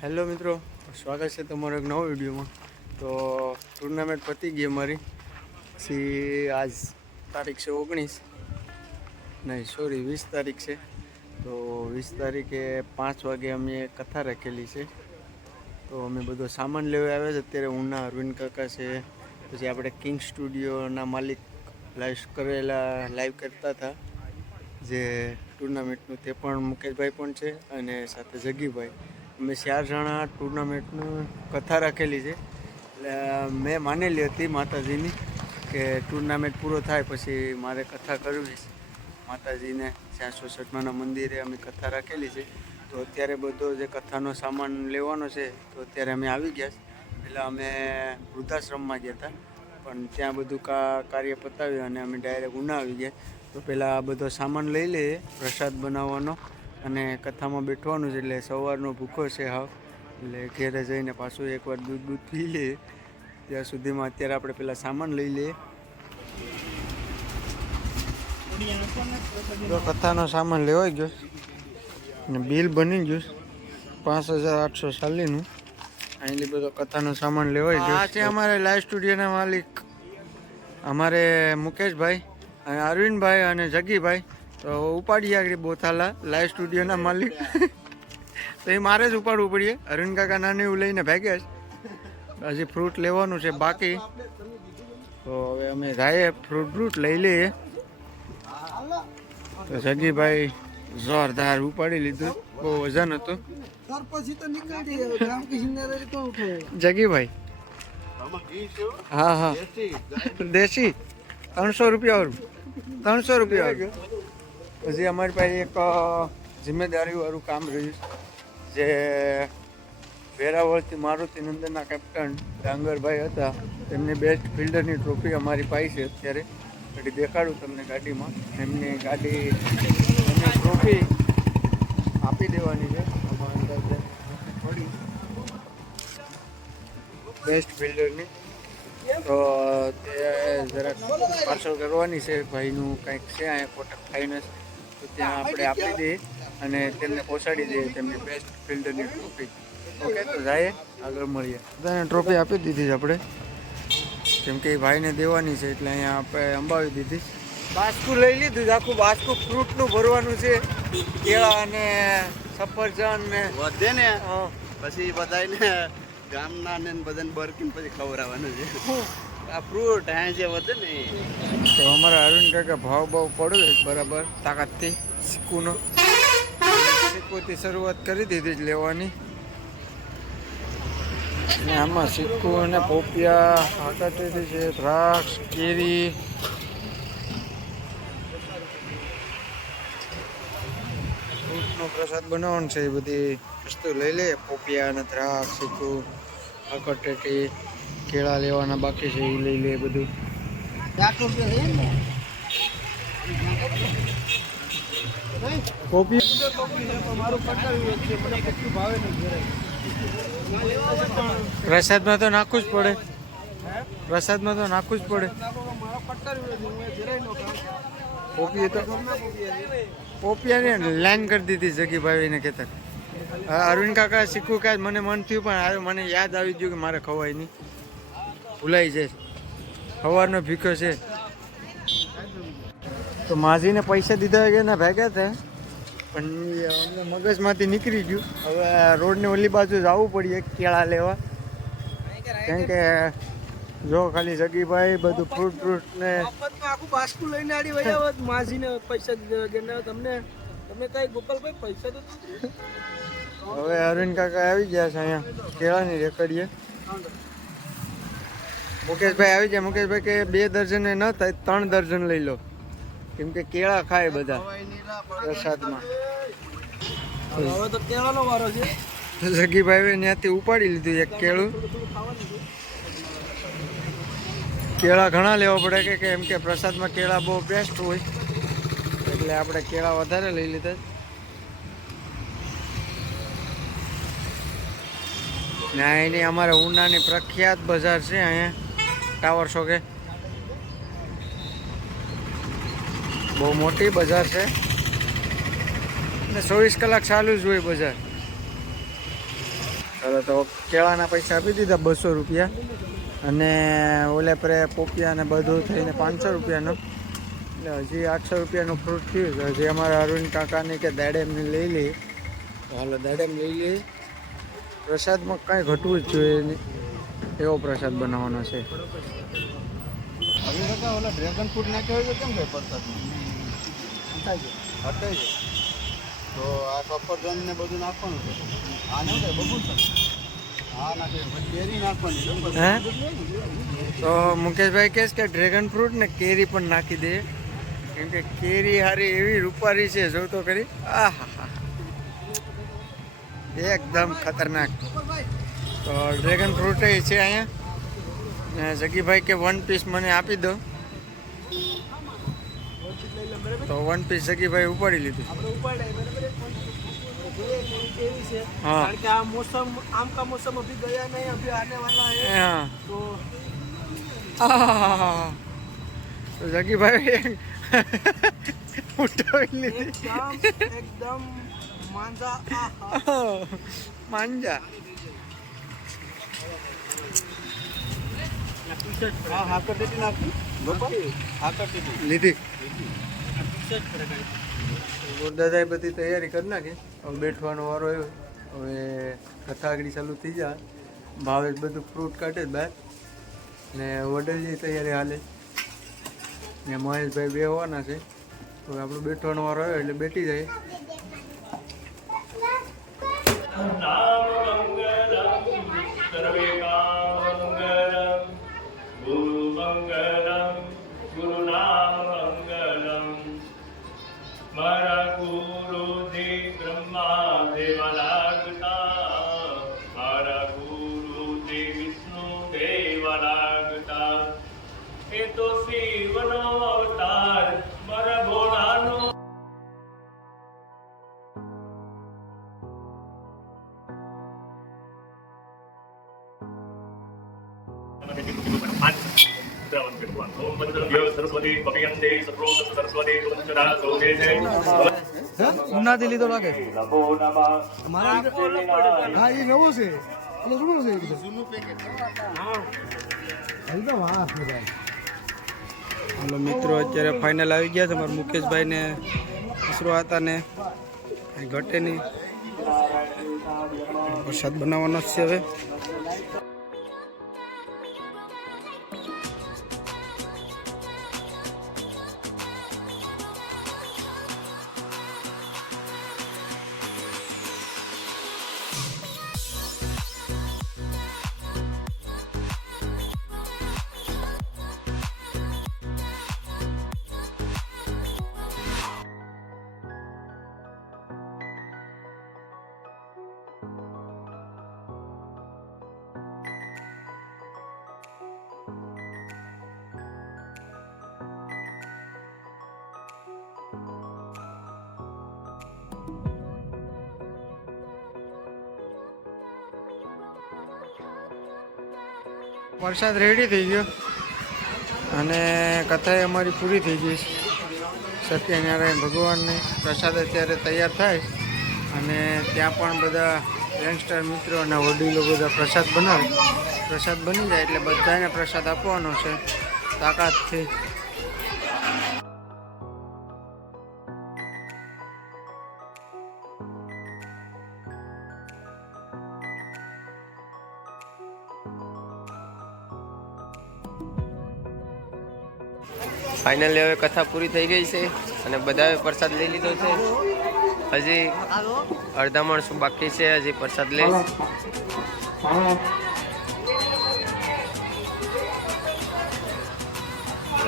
Hello મિત્રો, સ્વાગત છે તમારો એક નવો વિડીયોમાં. તો ટુર્નામેન્ટ પતી ગઈ અમારી. પછી આજ તારીખ છે ઓગણીસ. નહીં સોરી વીસ તારીખ છે. તો વીસ તારીખે પાંચ વાગે અમે કથા રાખેલી છે. તો અમે બધો સામાન લેવા આવ્યા છે. અત્યારે ઉના અરવિંદ કાકા છે. પછી આપણે કિંગ સ્ટુડિયોના માલિક લાઈવ કરેલા, લાઈવ કરતા હતા. જે ટુર્નામેન્ટનું તે પણ મુકેશભાઈ પણ છે અને સાથે જગીભાઈ અમે ચાર જણા ટુર્નામેન્ટનું કથા રાખેલી છે. એટલે મેં માનેલી હતી માતાજીની કે ટુર્નામેન્ટ પૂરો થાય પછી મારે કથા કરવી છે. માતાજીને ત્યાં સોસઠમાના મંદિરે અમે કથા રાખેલી છે. તો અત્યારે બધો જે કથાનો સામાન લેવાનો છે, તો અત્યારે અમે આવી ગયા છે. પહેલાં અમે વૃદ્ધાશ્રમમાં ગયા હતા, પણ ત્યાં બધું કા, કાર્ય પતાવ્યું અને અમે ડાયરેક્ટ ઉના આવી ગયા. તો પહેલાં આ બધો સામાન લઈ લઈએ, પ્રસાદ બનાવવાનો. અને કથામાં બેઠવાનું છે એટલે સવારનો ભૂખો છે હાવ. એટલે ઘેરે જઈને પાછું એકવાર દૂધ દૂધ પી લઈએ ત્યાં સુધીમાં અત્યારે આપણે પેલા સામાન લઈ લઈએ. તો કથાનો સામાન લેવાઈ ગયો. અને બિલ બની ગયું. પાંચ હજાર આઠસો ચાલીનું અહીંથી બધો કથાનો સામાન લેવાઈ ગયો. આ છે અમારે લાઈવ સ્ટુડિયોના માલિક. અમારે મુકેશભાઈ અને અરવિંદભાઈ અને જગીભાઈ. તો ઉપાડીએ આગળ બોથાલા લાઈવ સ્ટુડિયોના માલિક. તો એ મારે જ ઉપાડવું પડીએ. અરવિંદ કાકા નાને એવું લઈને ભાગ્યા છે. હજી ફ્રૂટ લેવાનું છે બાકી. તો હવે અમે જાય ફ્રૂટ ફ્રૂટ લઈ લઈએ. તો જગીભાઈ જોરદાર ઉપાડી લીધું. બહુ વજન હતું. ત્યાર પછી તો નીકળી જઈએ રામકૃષ્ણ કોણ ઉઠે. જગીભાઈ. હા હા. દેશી. ત્રણસો રૂપિયા વાળું. ત્રણસો રૂપિયા પછી અમારી પાસે એક જિમ્મેદારીવાળું કામ રહ્યું જે વેરાવળથી મારુતિ નંદનના કેપ્ટન ડાંગરભાઈ હતા. તેમની બેસ્ટ ફિલ્ડરની ટ્રોફી અમારી પાસે છે અત્યારે. એટલે દેખાડું તમને ગાડીમાં. એમની ગાડી, એમની ટ્રોફી આપી દેવાની છે. બેસ્ટ ફિલ્ડરની તો તે જરાક પાર્સલ કરવાની છે. ભાઈનું કંઈક છે, અહીંયા કોટક ફાઇનાન્સ તો ત્યાં આપણે આપી દઈએ અને તેમને પહોંચાડી દઈએ તેમની બેસ્ટ ફિલ્ડરની ટ્રોફી ઓકે તો જાય આગળ મળીએ. બધાને ટ્રોફી આપી દીધી છે આપણે. કેમ કે એ ભાઈને દેવાની છે એટલે અહીંયા આપણે અંબાવી દીધી. બાસ્કુ લઈ લીધું છે આખું બાસ્કુ ફ્રૂટનું ભરવાનું છે. કેળા અને સફરજન ને વધે ને. પછી બધાને ગામના ને બધાને બરકીને પછી ખવડાવવાનું છે. આ ફ્રૂટ આ જે વધે ને તો અમારા અરવિંદ કાકા ભાવ ભાવ પડે બરાબર, તાકાતથી સિક્કુનો સિક્કુથી શરૂઆત કરી દીધી જ લેવાની. ને આમાં સિક્કુ અને પોપિયા હાકાટેથી છે, દ્રાક્ષ, કેરી. ફ્રૂટનો પ્રસાદ બનાવવાનો છે, એ બધી વસ્તુ લઈ લે, પોપિયા અને દ્રાક્ષ સિક્કુ આકટેટી કેળા લેવાના બાકી છે એ લઈ લે બધું. કોપી? પ્રસાદમાં તો નાખવું જ પડે. પ્રસાદમાં તો નાખવું જ પડે. પોપીએ તો પોપિયાને લાઈન કરી દીધી જગીભાઈને કહેતા. હા, અરવિંદ કાકા શીખવું કાંઈ મને મન થયું પણ મને યાદ આવી ગયું કે મારે ખવાય નહીં. ભૂલાઈ જાય સવારનો ભીખો છે. તો માજીને પૈસા દીધા કે ના ભેગા થયા? પણ અમને મગજમાંથી નીકળી ગયું. હવે આ રોડની ઓલી બાજુ જવું પડીએ કેળા લેવા. કેમ કે જો ખાલી જગીભાઈ બધું ફ્રૂટ ફ્રૂટ ને આખું બાસ્કુ લઈને આડી આવત માસીને પૈસા દીધા કે ના તમને તમે કઈ ગોપાલભાઈ પૈસા તો હવે અરવિંદ કાકા આવી ગયા છે અહીંયા. કેળાની રેકડીએ. મુકેશભાઈ આવી જાય. મુકેશભાઈ કે બે દર્જન ન થાય, ત્રણ દર્જન લઈ લો. કેમ કે કેળા ખાય બધા પ્રસાદમાં. હવે તો કેળાનો વારો છે જગીભાઈ ત્યાંથી ઉપાડી લીધું એક કેળું. કેળા ઘણા લેવા પડે કે કેમ કે પ્રસાદમાં કેળા બહુ બેસ્ટ હોય. એટલે આપણે કેળા વધારે લઈ લીધા. ને અહીંની અમારે ઉનાની પ્રખ્યાત બજાર છે અહીંયા. ટાવર કે? બહુ મોટી બજાર છે. ને ચોવીસ કલાક ચાલુ જ હોય બજાર. ચાલો તો કેળાના પૈસા આપી દીધા બસો રૂપિયા. અને ઓલે પરે પોપિયા ને બધું થઈને પાંચસો રૂપિયાનો. એટલે હજી આઠસો રૂપિયાનું ફ્રૂટ થયું છે. હજી અમારા અરુણ કાકાની કે દાડેમની લઈ લઈએ. તો હાલો દાડેમ લઈ લઈએ. પ્રસાદમાં કાંઈ ઘટવું જ જોઈએ નહીં. એવો પ્રસાદ બનાવવાનો છે. ડ્રેગન ફ્રૂટ નાખ્યો તો કેમ થાય પ્રસાદમાં હટાઈ જાય તો આ સફરજન બધું નાખવાનું છે આ નહીં થાય નાખવાની તો મુકેશભાઈ કહેશ કે ડ્રેગન ફ્રૂટ ને કેરી પણ નાખી દે. કેમ કે કેરી હારી એવી રૂપારી છે જો તો કરી આહા એકદમ ખતરનાક. તો ડ્રેગન ફ્રૂટ એ છે અહીંયા. જગીભાઈ કે વન પીસ મને આપી દો. તો વન પીસ જગીભાઈ ઉપાડી લીધું. કારણ આ મોસમ આમ મોસમ અભી ગયા નહીં અભી આને તો જગીભાઈ ઉઠાવી એકદમ માંજા માંજા. હા હાકર ટેટી નાખી હાકર ટેટી લીધી. દાદાએ બધી તૈયારી કરી નાખી. હવે બેઠવાનો વારો આવ્યો. હવે કથા આગળ ચાલુ થઈ જાય. ભાવેશ બધું ફ્રૂટ કાઢે જ બહાર. ને વડલની તૈયારી હાલે. ને મહેશભાઈ બે હોવાના છે. હવે આપણો બેઠવાનો વારો આવ્યો એટલે બેઠી જાય. એ તો શિવનો અવતાર મારા ભોળાનો. છે. ઉનાથી લીધો લાગે નમો હા એ નવો છે. એટલે જૂનો છે જૂનું પેકેટ એકદમ હા હાલો મિત્રો, અત્યારે ફાઇનલ આવી ગયા છે. અમારા મુકેશભાઈ ને અસરો હતા ને ઘટે નહીં વરસાદ બનાવવાનો છે હવે. વરસાદ રેડી થઈ ગયો. અને કથાએ અમારી પૂરી થઈ ગઈ સત્યનારાયણ ભગવાનને પ્રસાદ અત્યારે તૈયાર થાય અને ત્યાં પણ બધા યંગસ્ટર મિત્રો અને વડીલો બધા પ્રસાદ બનાવે. પ્રસાદ બની જાય એટલે બધાને પ્રસાદ આપવાનો છે. તાકાતથી ફાઇનલી હવે કથા પૂરી થઈ ગઈ છે અને બધાએ પ્રસાદ લઈ લીધો છે. હજી અડધા માણસો બાકી છે, હજી પ્રસાદ લે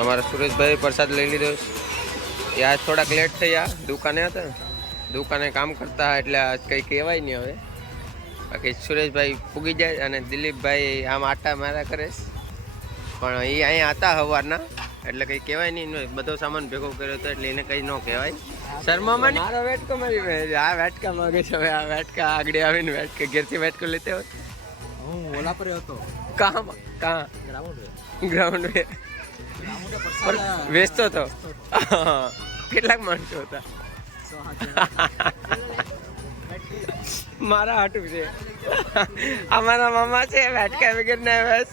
અમારા સુરેશભાઈ પ્રસાદ લઈ લીધો એ આજ થોડાક લેટ થયા, દુકાને હતા. દુકાને કામ કરતા એટલે આજ કંઈ કહેવાય નહીં હવે. બાકી સુરેશભાઈ પૂગી જાય અને દિલીપભાઈ આમ આટા મારા કરે પણ એ અહીંયા હતા સવારના. એટલે કંઈ કહેવાય નહીં. બધો સામાન ભેગો કર્યો હતો એટલે એને કંઈ ન કહેવાય. શર્મામાં મારો વેટકો મારી આ વેટકા માગે છે. હવે આ વેટકા આગળ આવીને વેટકા ઘેરથી વેટકો લેતે હોય. હું ઓલા પર હતો. કાં કાં? ગ્રાઉન્ડ વે. પર વેચતો હતો? કેટલાક માણસો હતા. મારા હાટું છે. અમારા મામા છે વાટકા વગર ના બસ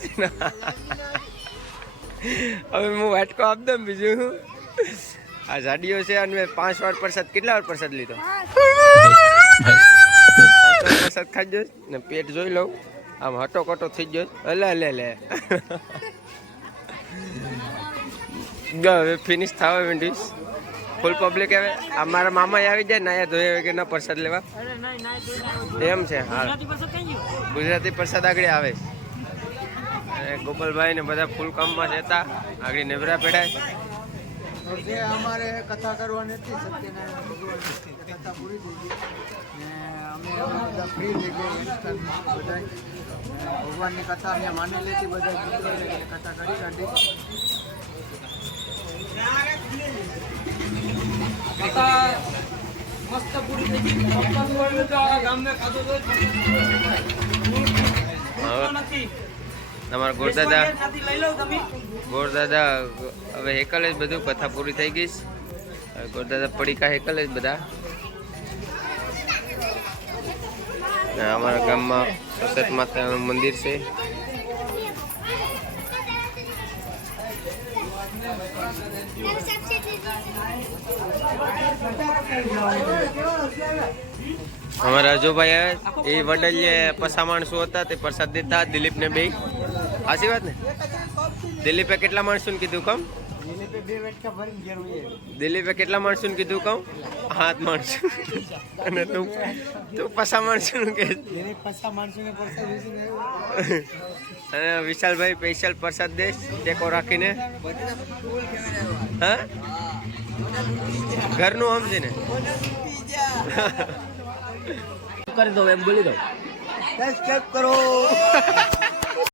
હવે હું વાટકો આપ દઉં બીજું આ જાડીઓ છે અને મેં પાંચ વાર પ્રસાદ કેટલા વાર પ્રસાદ લીધો? પ્રસાદ ખાઈ જઈશ ને પેટ જોઈ લઉં. આમ હટો કટો થઈ ગયો અલે લે લે હવે ફિનિશ થવા માંડીશ ફૂલ પબ્લિક હવે. અમારા મામા આવી જાય નાયા ધોયા વગર ના પ્રસાદ લેવા. એમ છે હા. ગુજરાતી પ્રસાદ આગળ આવે. છે. અને ગોપાલભાઈ ને બધા ફૂલ કામમાં છે હતા આગળ નેબરા પેડાય જે અમારે કથા કરવાની હતી સત્યનારાયણ ભગવાનની કથા પૂરી થઈ ગઈ. ને અમે હવે બધા ફ્રી થઈ ગયા યંગસ્ટર બધા ને ભગવાનની કથા અમે માનેલી હતી બધા મિત્રોને એટલે કથા કરી કાઢી. મસ્ત પૂરી થઈ ગઈ. પપ્પા જોડે તો આ ગામને ખાધો તો હવે નથી. તમારા ગોરદાદા ગોરદાદા હવે હેકલ જ બધું, કથા પૂરી થઈ ગઈ છે. ગોરદાદા પડીકા હેકલ જ બધા. અમારા ગામમાં સસત માતાનું મંદિર છે. અમારા અજુભાઈ એ વડલ પસા માણસો હતા તે પ્રસાદ દેતા દિલીપને બે. સાચી વાત ને? દિલીપે કેટલા માણસોને કીધું કમ. દિલીપે કેટલા માણસોને કીધું કહું હાથ માણસો. અને તું તું પસા માણસોનું કે. અને વિશાલભાઈ સ્પેશિયલ પ્રસાદ દેશ ટેકો રાખીને. હા? ઘરનું સમજે ને કરી દઉં એમ બોલી દો સબસ્ક્રાઇબ કરો.